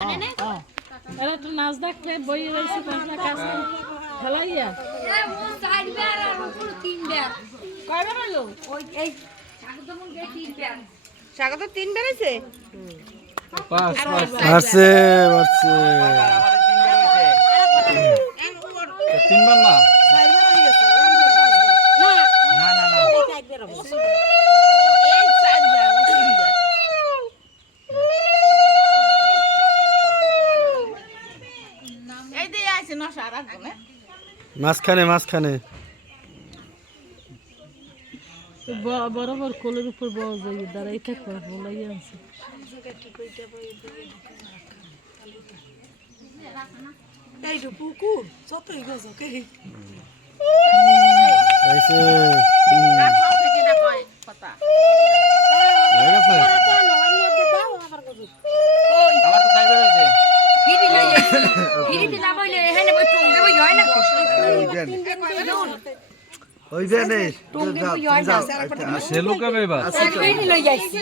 এরা একটু নাচ দেখলে বই রয়েছে তাহলে কাজ খেলাইয়া কয়বার হলো স্বাগত 3 বেড়েছে মারছে মারছে 3 বার না মাঝখানে মাঝখানে বরাবর কোলের উপর বড় যাই দাঁড়াই থাকবো বলাই আছে পুকুর যতই গেছ কে আইছে হয়ে গেছে আমার তো 4 বার হইছে হিডি লই যাইছি হিডি না বইলে এখানে বই টুঙ্গে বই হয় না ওই যে নে টুঙ্গে বই হয় না সে লুকাবে এবার হিডি লই যাইছি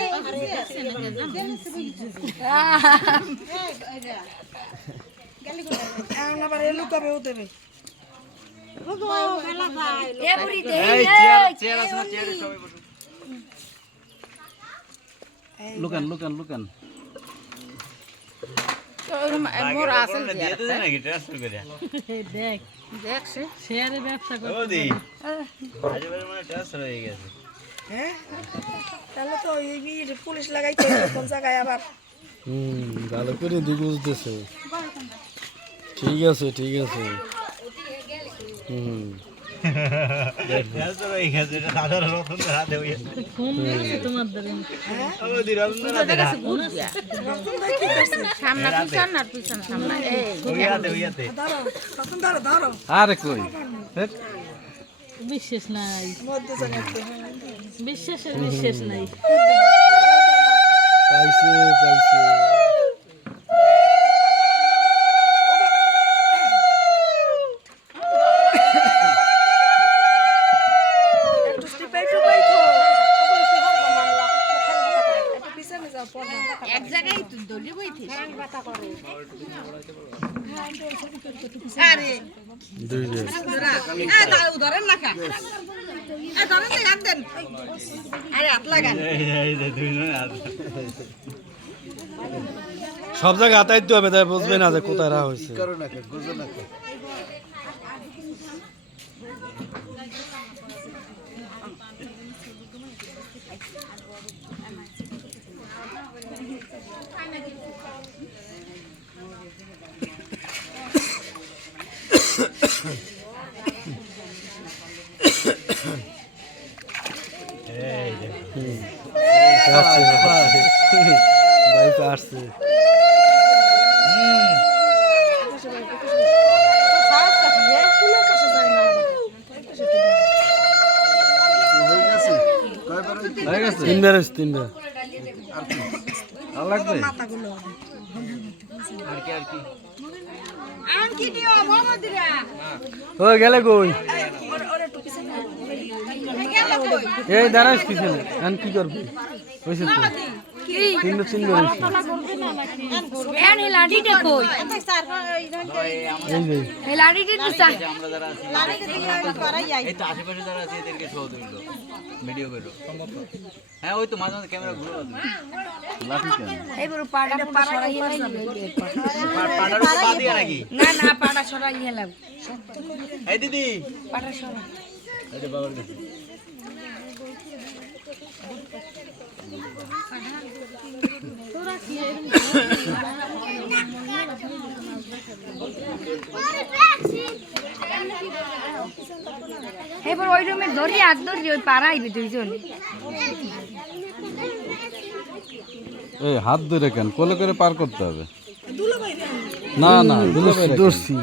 আবার এলু কবে দেবে এ বুড়ি দে চেয়ার আছে না চেয়ারে সবাই বসো লুকান লুকান লুকান মোর আসল দিয়ে তো নাকি ট্রান্সফার করে দেখ দেখছে শেয়ারে ব্যবসা করে ওদি আজেবারে মানে ট্রান্সফার হয়ে গেছে হ্যাঁ তাহলে তো এই পুলিশ লাগাইতে কোন জায়গায় আবার ভালো করে দিক বুঝতেছে ঠিক আছে ঠিক আছে ট্রান্সফার হয়ে গেছে এটা দাদার রতন হাতে হয়ে ফোন আছে তোমার ধরে ওদি রতন হাতে সামনে পিছন না পিছন সামনে এই ওইয়াতে ধরো তখন ধরো ধরো আরে কই বিশ্বাস নাই মধ্যে জানাতে বিশ্বাস নাই পাইছে পাইছে একটু স্টিপ একটু বাইতো পিছনে যাও পড়া এক জায়গায় তুই দড়ি বইছিস বাতা করে আরে দুই গে ধরেন না খা ধরেন না হাত দেন আরে হাত লাগান এই যে দুইজন আছে সব জায়গায় আতাইতে হবে তাই বুঝবে না যে কোথায় রাখা হয়েছে এই যে ভাই পারছে হয়ে গেছে তিনবার হয়েছে তিনবার আর লাগবে মাথাগুলো আর কি আর কি দিও বাবা দিরা ও গেলে কই ওরে টুপি সামনে গেল কই এই দাঁড়াস পিছনে এখন কি করবি হয়েছে তো কি তিনবার তিনবার হয়েছে এনে লাঠিটা কই এই যে এই লাঠিটা দিছা আমরা যারা আছি এই তো আশেপাশে যারা আছে এদেরকে শো দিল ভিডিও করো হ্যাঁ ওই তো মাঝে মাঝে ক্যামেরা ঘুরে লাঠি কেন এই বড় পাড়া সরাই পাড়ার উপর পা দিয়ে নাকি না না পাড়া সরাই হেলাম এই দিদি পাড়া সরা এই যে বাবার কাছে তোরা কি এবার ওই রুমে ধরি হাত ধরি ওই পাড়াইবে দুইজন এই হাত ধরে কেন কোলে করে পার করতে হবে না না দর্শি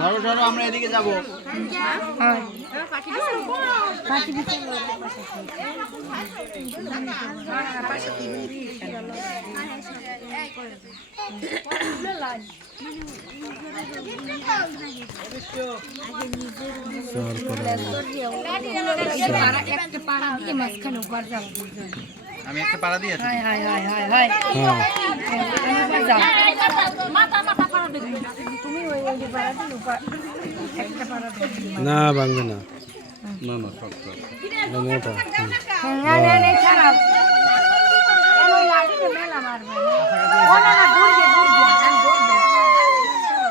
ধরো ধরো আমরা এদিকে যাব একটা পাড়া দিয়ে মাঝখানে উপর যাবো আমি একটা পাড়া দিয়ে আছি হ্যাঁ না ভাঙবে না না না সব এটা মোটা না, ছাড়াও।